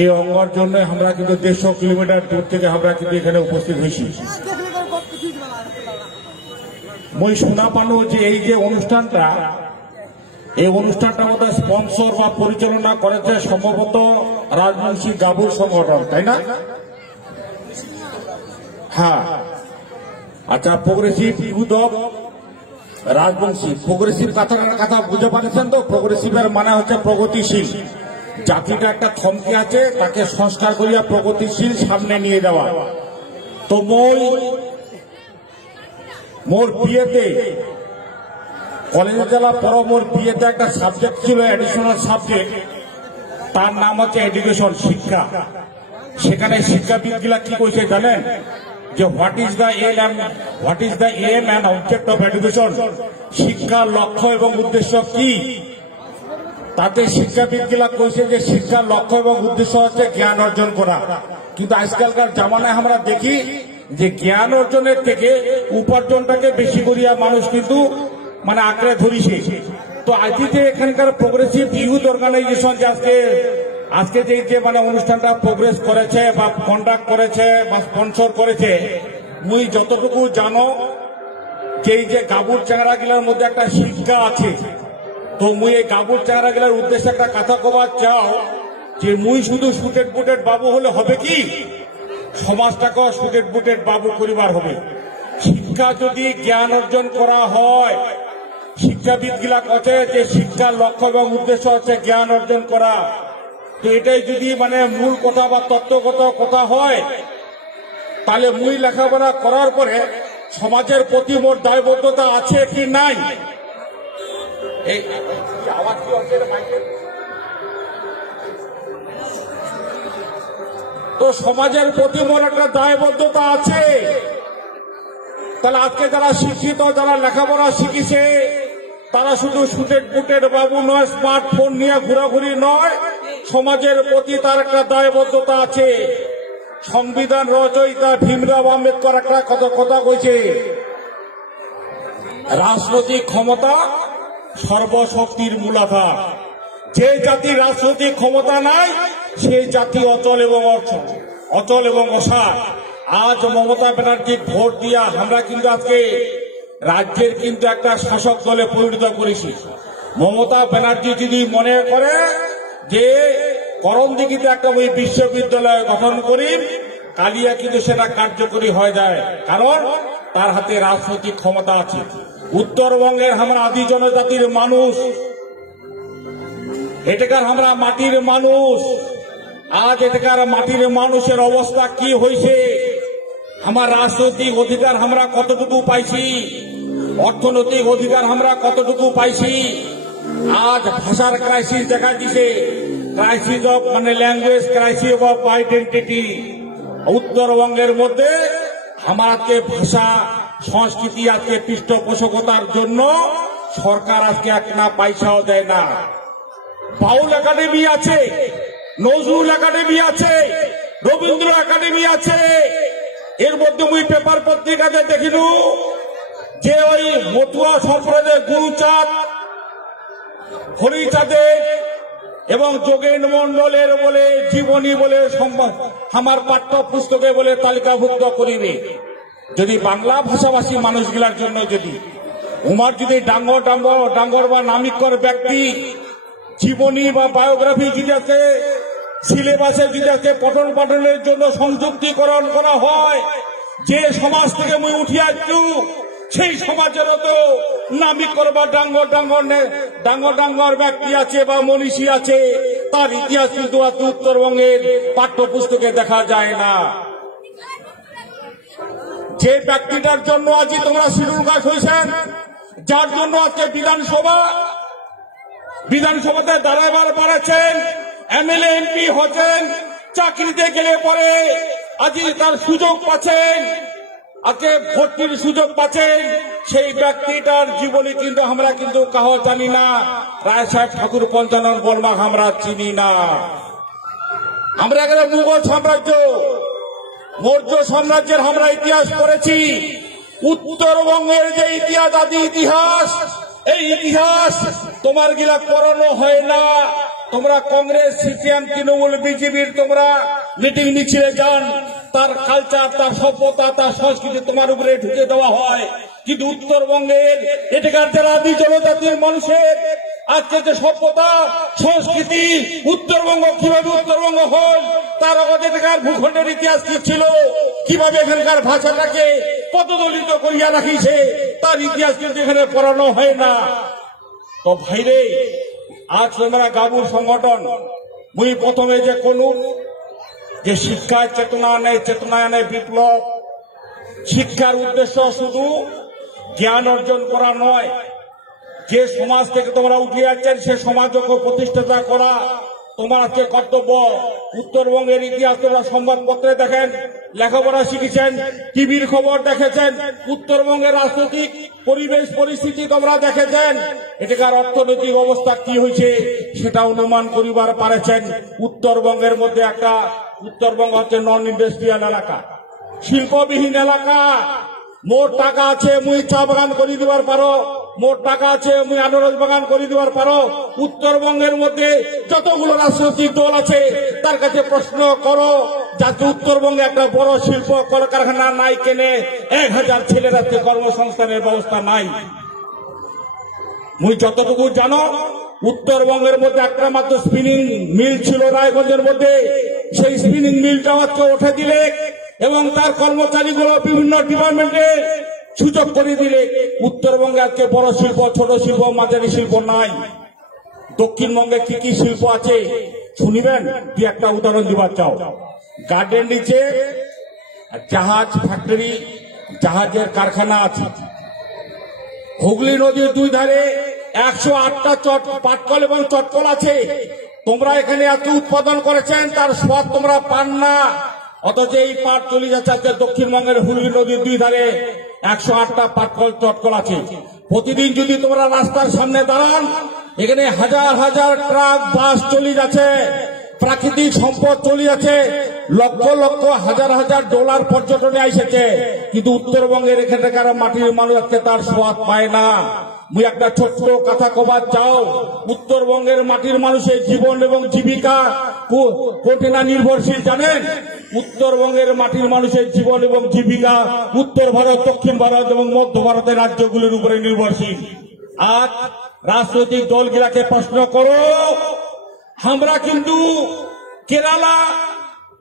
এই অঙ্গর জন্য আমরা কিন্তু 150 কিলোমিটার দূর থেকে আমরা কিন্তু এখানে উপস্থিত হয়েছি। মই শোনা পানো যে এই যে অনুষ্ঠানটা, এই অনুষ্ঠানটা মধ্যে স্পন্সর বা পরিচালনা করেছে সম্ভবত রাজবংশী গাবুর সংগঠন, তাই না? হ্যাঁ, আচ্ছা। Progressive youth of Rajbanshi. Progressive কথাটার কথা বুঝে পাচ্ছেন তো? প্রোগ্রেসিভের মানে হচ্ছে প্রগতিশীল। জাতিটা একটা থমকে আছে, তাকে সংস্কার করিয়া প্রগতিশীল সামনে নিয়ে যাওয়া। তো মোর বিয়েতে কলেজে যাওয়ার পর মোর বিয়েতে একটা সাবজেক্ট ছিল, অ্যাডিশনাল সাবজেক্ট, তার নাম হচ্ছে এডুকেশন, শিক্ষা। সেখানে শিক্ষাবিদগুলা কি কইছে জানেন? যে what is the aim and object of education, শিক্ষার লক্ষ্য এবং উদ্দেশ্য কি? তাতে শিক্ষাবিদগুলা কইছে যে শিক্ষার লক্ষ্য এবং উদ্দেশ্য হচ্ছে জ্ঞান অর্জন করা। কিন্তু আজকালকার জামানায় আমরা দেখি যে জ্ঞান অর্জনের থেকে উপার্জনটাকে বেশি করিয়া মানুষ কিন্তু মানে আঁকড়ে ধরিছে। তো আজকে এখানকার প্রোগ্রেসিভ ইউথ অর্গানাইজেশন যে আজকে যে মানে অনুষ্ঠানটা প্রোগ্রেস করেছে বা কন্ডাক্ট করেছে বা স্পন্সর করেছে, মুই যতটুকু জানো যে এই যে গাবুর চাংরা গিলার মধ্যে একটা শিক্ষা আছে। তো মুই এই গাবুর চাংরা গিলার উদ্দেশ্যে একটা কথা কবার চাও যে মুই শুধু সুটেড বুটেড বাবু হলে হবে কি? সমাজটাকে সুটেড বুটেড বাবু পরিবার হবে। শিক্ষা যদি জ্ঞান অর্জন করা হয়, শিক্ষাবিদগুলা কথা যে শিক্ষার লক্ষ্য এবং উদ্দেশ্য হচ্ছে জ্ঞান অর্জন করা, তো এটাই যদি মানে মূল কথা বা তত্ত্বগত কথা হয়, তাহলে মুই লেখাপড়া করার পরে সমাজের প্রতি মোর দায়বদ্ধতা আছে কি নাই? তো সমাজের প্রতি মোর একটা দায়বদ্ধতা আছে। তাহলে আজকে যারা শিক্ষিত, যারা লেখাপড়া শিখিছে, তারা শুধু সুটেড বুটেড বাবু নয়, স্মার্টফোন নিয়ে ঘোরাঘুরি নয়, সমাজের প্রতি তার একটা দায়বদ্ধতা আছে। সংবিধান রচয়িতা ভীমরাও আম্বেদকর একটা কথা কইছে, রাজনৈতিক ক্ষমতা সর্বশক্তির মূলাধার। যে জাতির রাজনৈতিক ক্ষমতা নাই, সেই জাতি অচল এবং অসার। আজ মমতা ব্যানার্জির ভোট দিয়া আমরা কিন্তু আজকে রাজ্যের কিন্তু একটা শাসক দলে পরিণত করেছি। মমতা ব্যানার্জি যদি মনে করে যে করমদিঘিতে একটা ওই বিশ্ববিদ্যালয় গঠন করি, কালিয়া কিন্তু সেটা কার্যকরী হয়ে যায়, কারণ তার হাতে রাজনৈতিক ক্ষমতা আছে। উত্তরবঙ্গের আমরা আদি জনজাতির মানুষ, এটাকার আমরা মাটির মানুষ। আজ এটাকার মাটির মানুষের অবস্থা কি হয়েছে? আমার রাজনৈতিক অধিকার আমরা কতটুকু পাইছি, অর্থনৈতিক অধিকার আমরা কতটুকু পাইছি। আজ ভাষার ক্রাইসিস দেখা দিছে, ক্রাইসিস অফ মানে ল্যাঙ্গুয়েজ, ক্রাইসিস অফ আইডেন্টিটি। উত্তরবঙ্গের মধ্যে আমার আজকে ভাষা সংস্কৃতি আজকে পৃষ্ঠপোষকতার জন্য সরকার আজকে একটা পয়সাও দেয় না। বাউল একাডেমি আছে, নজরুল একাডেমি আছে, রবীন্দ্র একাডেমি আছে। এর মধ্যে ওই পেপার পত্রিকাতে দেখিল যে ওই মতুয়া সম্প্রদায়ের গুরুচাঁদ, হরিচাঁদের এবং যোগেন মন্ডলের বলে জীবনী বলে আমার পাঠ্য পুস্তকে বলে তালিকাভুক্ত করিবে। যদি বাংলা ভাষাভাষী মানুষগুলার জন্য যদি উমার যদি ডাঙ্গর বা নামিকর ব্যক্তি জীবনী বা বায়োগ্রাফি যেটাতে সিলেবাসে যেটাতে পঠন পাঠনের জন্য সংযুক্তিকরণ করা হয়, যে সমাজ থেকে মুই উঠি আসছু সেই সমাজের তো নামিকর বা ডাঙ্গর ব্যক্তি আছে বা মনীষী আছে, তার ইতিহাস কিন্তু উত্তরবঙ্গের পাঠ্যপুস্তকে দেখা যায় না। যে ব্যক্তিটার জন্য আজকে তোমরা শিডিউল কাস্ট হয়েছেন, যার জন্য আজকে বিধানসভাতে দাঁড়াবার পারেছেন, এমএলএ এমপি হচ্ছেন, চাকরিতে গেলে পরে আজকে তার সুযোগ পাচ্ছেন, আজকে ভর্তির সুযোগ পাচ্ছেন, সেই ব্যক্তিটার জীবনী কিন্তু আমরা কিন্তু কাহ জানি না। রায় সাহেব ঠাকুর পঞ্চানন বর্মা আমরা চিনি না। আমরা এখানে মুঘল সাম্রাজ্য, মৌর্য সাম্রাজ্যের আমরা ইতিহাস পড়েছি। উত্তরবঙ্গের যে ইতিহাস, আদি ইতিহাস, এই ইতিহাস তোমার গিলা পড়ানো হয় না। তোমরা কংগ্রেস, সিপিএম, তৃণমূল, বিজেপির তোমরা মিটিং মিছিলে যান, তার কালচার, তার সভ্যতা, তার সংস্কৃতি তোমার উপরে ঢুকে দেওয়া হয়। কিন্তু উত্তরবঙ্গের এটাকার যারা আদি জনজাতির মানুষের আজকে যে সভ্যতা, সংস্কৃতি, উত্তরবঙ্গ কিভাবে উত্তরবঙ্গ হল, তার আগে এটাকার ভূখণ্ডের ইতিহাস কি ছিল, কিভাবে এখানকার ভাষাটাকে পদদলিত করিয়া রাখিছে, তার ইতিহাস কিন্তু এখানে পড়ানো হয় না। তো ভাইরে, আজ তোমরা গাবুর সংগঠন মুই প্রথমে যে কোন যে শিক্ষায় চেতনা আনে বিপ্লব। শিক্ষার উদ্দেশ্য শুধু জ্ঞান অর্জন করা নয়, যে সমাজ থেকে তোমরা উঠে যাচ্ছেন সে সমাজকে প্রতিষ্ঠাতা করা তোমার আজকে কর্তব্য। উত্তরবঙ্গের ইতিহাস তোমরা সংবাদপত্রে দেখেন, লেখাপড়া শিখেছেন, টিভির খবর দেখেছেন, উত্তরবঙ্গের রাজনৈতিক পরিবেশ পরিস্থিতি তোমরা দেখেছেন, এটাকার অর্থনৈতিক অবস্থা কি হয়েছে সেটা অনুমান করিবার পারেছেন। উত্তরবঙ্গের মধ্যে একটা উত্তরবঙ্গ হচ্ছে নন ইন্ডাস্ট্রিয়াল এলাকা, শিল্পবিহীন এলাকা। মোট টাকা আছে মুই চা বাগান করে দিবার পারো, মোট টাকা আছে মুই আনারস বাগান করে দিবার পারো। উত্তরবঙ্গের মধ্যে যতগুলো রাজনৈতিক দল আছে তার কাছে প্রশ্ন করো, যাতে উত্তরবঙ্গে একটা বড় শিল্প কলকারখানা নাই কেনে 1000 ছেলের আজকে কর্মসংস্থানের ব্যবস্থা নাই। মুই যতটুকু জানো, উত্তরবঙ্গের মধ্যে একটা মাত্র স্পিনিং মিল ছিল রায়গঞ্জের মধ্যে, সেই স্পিনিং মিলটা আজকে উঠে দিলে এবং তার কর্মচারীগুলো বিভিন্ন ডিপার্টমেন্টে সুযোগ করে দিলে উত্তরবঙ্গে আজকে বড় শিল্প, ছোট শিল্প, মাঝারি শিল্প নাই। দক্ষিণবঙ্গে কি কি শিল্প আছে শুনিবেন, কি একটা উদাহরণ দিবার চাও। গার্ডেন নিচে জাহাজ ফ্যাক্টরি, জাহাজের কারখানা আছে। হুগলি নদীর দুই ধারে 108টা পাটকল এবং চটকল আছে। তোমরা এখানে এত উৎপাদন করেছেন, তার স্বাদ তোমরা পান না, অথচ এই পাট চলে যাচ্ছে আজকে দক্ষিণবঙ্গের হুগলি নদীর দুই ধারে 108টা পাটকল চটকল আছে। প্রতিদিন যদি তোমরা রাস্তার সামনে দাঁড়ান, এখানে হাজার হাজার ট্রাক বাস চলে যাচ্ছে, প্রাকৃতিক সম্পদ চলে যাচ্ছে, লক্ষ লক্ষ হাজার হাজার ডলার পর্যটনে এসেছে। কিন্তু উত্তরবঙ্গের এখানকার মাটির মানুষ আজকে তার স্বাদ পায় না। মুই একটা ছোট্ট কথা কবার চাও, উত্তরবঙ্গের মাটির মানুষের জীবন এবং জীবিকা কোটে না নির্ভরশীল জানেন? উত্তরবঙ্গের মাটির মানুষের জীবন এবং জীবিকা উত্তর ভারত, দক্ষিণ ভারত এবং মধ্য ভারতের রাজ্যগুলির উপরে নির্ভরশীল। আজ রাজনৈতিক দলগুলাকে প্রশ্ন করো, আমরা কিন্তু কেরালা,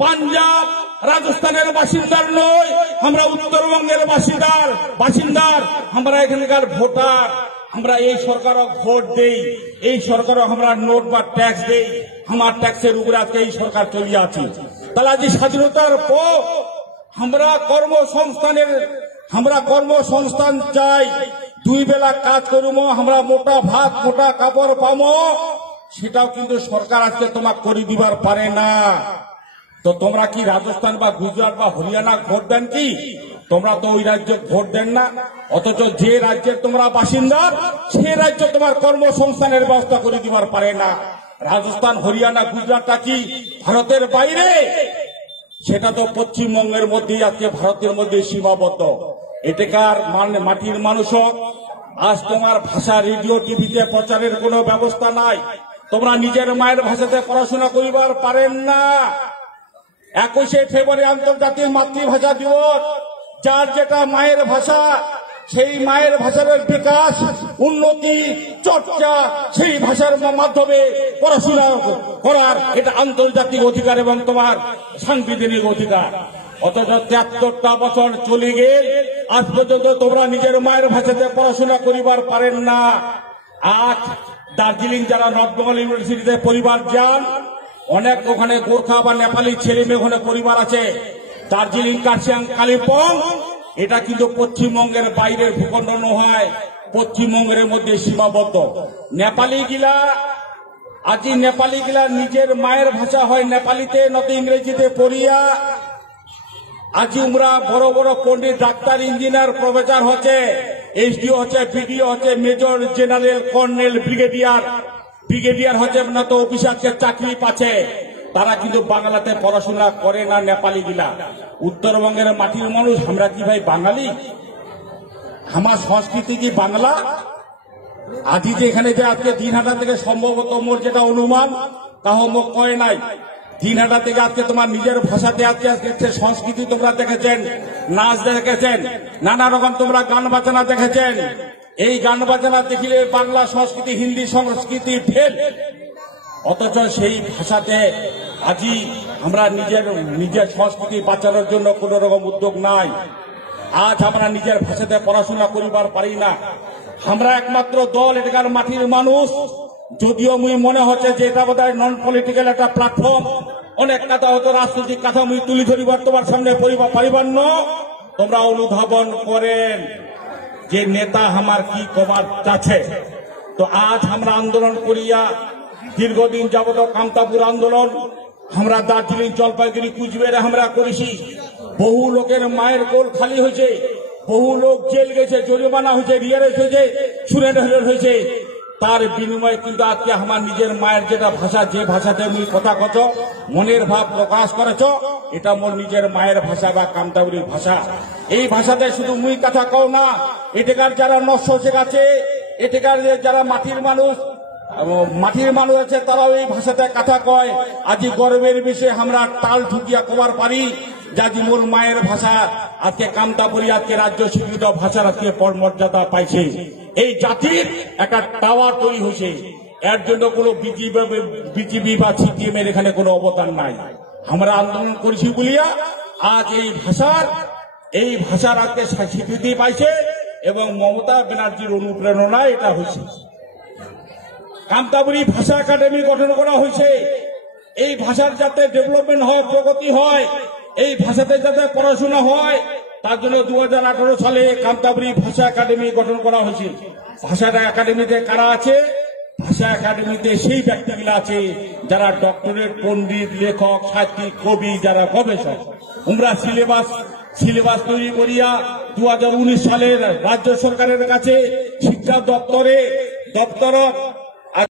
পাঞ্জাব, রাজস্থানের বাসিন্দার নই, আমরা উত্তরবঙ্গের বাসিন্দার, আমরা এখানকার ভোটার। আমরা এই সরকারও ভোট দেই, এই সরকারও আমরা নোট বা ট্যাক্স দেই, আমার ট্যাক্সের উপরে আজকে এই সরকার চলিয়ে আছে। তাহলে আজ স্বাধীনতার পর আমরা কর্মসংস্থান চাই, 2 বেলা কাজ করবো, আমরা মোটা ভাত মোটা কাপড় পাবো, সেটাও কিন্তু সরকার আজকে তোমাকে করে দিবার পারে না। তো তোমরা কি রাজস্থান বা গুজরাট বা হরিয়ানা ভোট দেন কি? তোমরা তো ওই রাজ্যে ভোট দেন না, অথচ যে রাজ্যের তোমরা বাসিন্দা সে রাজ্য তোমার কর্মসংস্থানের ব্যবস্থা করে দিবার পারে না। রাজস্থান, হরিয়ানা, গুজরাটটা কি ভারতের বাইরে? সেটা তো পশ্চিমবঙ্গের মধ্যেই আজকে ভারতের মধ্যে সীমাবদ্ধ। এটাকার মাটির মানুষ আজ তোমার ভাষা রেডিও টিভিতে প্রচারের কোনো ব্যবস্থা নাই, তোমরা নিজের মায়ের ভাষাতে পড়াশোনা করিবার পারেন না। 21শে ফেব্রুয়ারি আন্তর্জাতিক মাতৃভাষা দিবস, যার যেটা মায়ের ভাষা, সেই মায়ের ভাষার বিকাশ, উন্নতি, চর্চা, সেই ভাষার মাধ্যমে পড়াশোনা করার এটা আন্তর্জাতিক অধিকার এবং তোমার সাংবিধানিক অধিকার। অথচ 73টা বছর চলে গেল, আজ পর্যন্ত তোমরা নিজের মায়ের ভাষাতে পড়াশোনা করিবার পারেন না। আজ দার্জিলিং যারা নর্থ বেঙ্গল ইউনিভার্সিটিতে পরিবার যান, অনেক ওখানে গোর্খা বা নেপালি ছেলে মেয়ে ওখানে পরিবার আছে। দার্জিলিং, কার্শিয়াং, কালিম্পং এটা কিন্তু পশ্চিমবঙ্গের বাইরের ভূখণ্ড নয়, পশ্চিমবঙ্গের মধ্যে সীমাবদ্ধ। নেপালি গিলা নিজের মায়ের ভাষা হয় নেপালিতে, নয়তো ইংরেজিতে পড়িয়া আজি আমরা বড় বড় পণ্ডিত, ডাক্তার, ইঞ্জিনিয়ার, প্রফেসর হচ্ছে, এসডিও হচ্ছে, বিডিও হচ্ছে, মেজর জেনারেল, কর্নেল, ব্রিগেডিয়ার হচ্ছে, না তো অফিসারকে চাকরি পাচ্ছে। তারা কিন্তু বাংলাতে পড়াশোনা করে না নেপালি গিলা। উত্তরবঙ্গের মাটির মানুষ আমরা কি ভাই বাঙালি? আমার সংস্কৃতি কি বাংলা? আজি যে এখানে যে আজকে দিনহাটা থেকে সম্ভবত মোর যেটা অনুমান তাও মুখ কয় নাই, দিনহাটা থেকে আজকে তোমার নিজের ভাষাতে আজকে সংস্কৃতি তোমরা দেখেছেন, নাচ দেখেছেন, নানা রকম তোমরা গান বাজনা দেখেছেন। এই গান বাজনা দেখিলে বাংলা সংস্কৃতি হিন্দি সংস্কৃতি ফেল, অথচ সেই ভাষাতে আজি আমরা নিজের সংস্কৃতি বাঁচানোর জন্য কোন রকম উদ্যোগ নাই। আজ আমরা নিজের ভাষাতে পড়াশোনা করিবার পারি না। আমরা একমাত্র দল এটাকার মাটির মানুষ, যদিও মুই মনে হচ্ছে যে এটা বোধহয় নন পলিটিক্যাল একটা প্ল্যাটফর্ম, অনেক কথা হয়তো রাজনৈতিক কথা মুই তুলি ধরিবার তোমার সামনে পারিবার ন। তোমরা অনুধাবন করেন যে নেতা আমার কি কবার চাচ্ছে। তো আজ আমরা আন্দোলন করিয়া দীর্ঘদিন যাবত কামতাপুর আন্দোলন আমরা দার্জিলিং, জলপাইগুড়ি, কুচবিহারে আমরা করেছি। বহু লোকের মায়ের কোল খালি হয়েছে, বহু লোক জেল গেছে, জরিমানা হয়েছে, রিয়ারেস্ট হয়েছে, সুরেন্ডার হয়েছে। তার বিনিময়ে কিন্তু আজকে আমার নিজের মায়ের যেটা ভাষা, যে ভাষাতে মুই কথা কছ, মনের ভাব প্রকাশ করেছ, এটা মোর নিজের মায়ের ভাষা বা কামতাপুরীর ভাষা। এই ভাষাতে শুধু মুই কথা কও না, এটাকার যারা নস্য শেখাচ্ছে, এটাকার যারা মাটির মানুষ আছে, তারাও এই ভাষাতে কথা কয়। আজি গর্বের বিষয়ে আমরা তাল ঠুকিয়া কবার পারি যে আজ মোর মায়ের ভাষা আজকে কামতাপুরী আজকে রাজ্য স্বীকৃত ভাষার আজকে মর্যাদা পাইছে। এই জাতির একটা টাওয়ার তৈরি হয়েছে। এর জন্য কোন বিজেপি বা সিপিএম এর এখানে কোনো অবদান নাই। আমরা আন্দোলন করেছি বলিয়া আজ এই ভাষার আজকে স্বীকৃতি পাইছে এবং মমতা ব্যানার্জির অনুপ্রেরণায় এটা হয়েছে। কামতাপুরী ভাষা একাডেমি গঠন করা হয়েছে। এই ভাষার যাতে ডেভেলপমেন্ট হয়, প্রগতি হয়, এই ভাষাতে যাতে পড়াশোনা হয়, তার জন্য 2018 সালে কামতাপুরী ভাষা একাডেমি গঠন করা হয়েছে। ভাষা একাডেমিতে কারা আছে? ভাষা একাডেমিতে সেই ব্যক্তিগুলো আছে যারা ডক্টরেট, পণ্ডিত, লেখক, সাহিত্যিক, কবি, যারা গবেষক। আমরা সিলেবাস তৈরি করিয়া 2019 সালের রাজ্য সরকারের কাছে শিক্ষা দপ্তর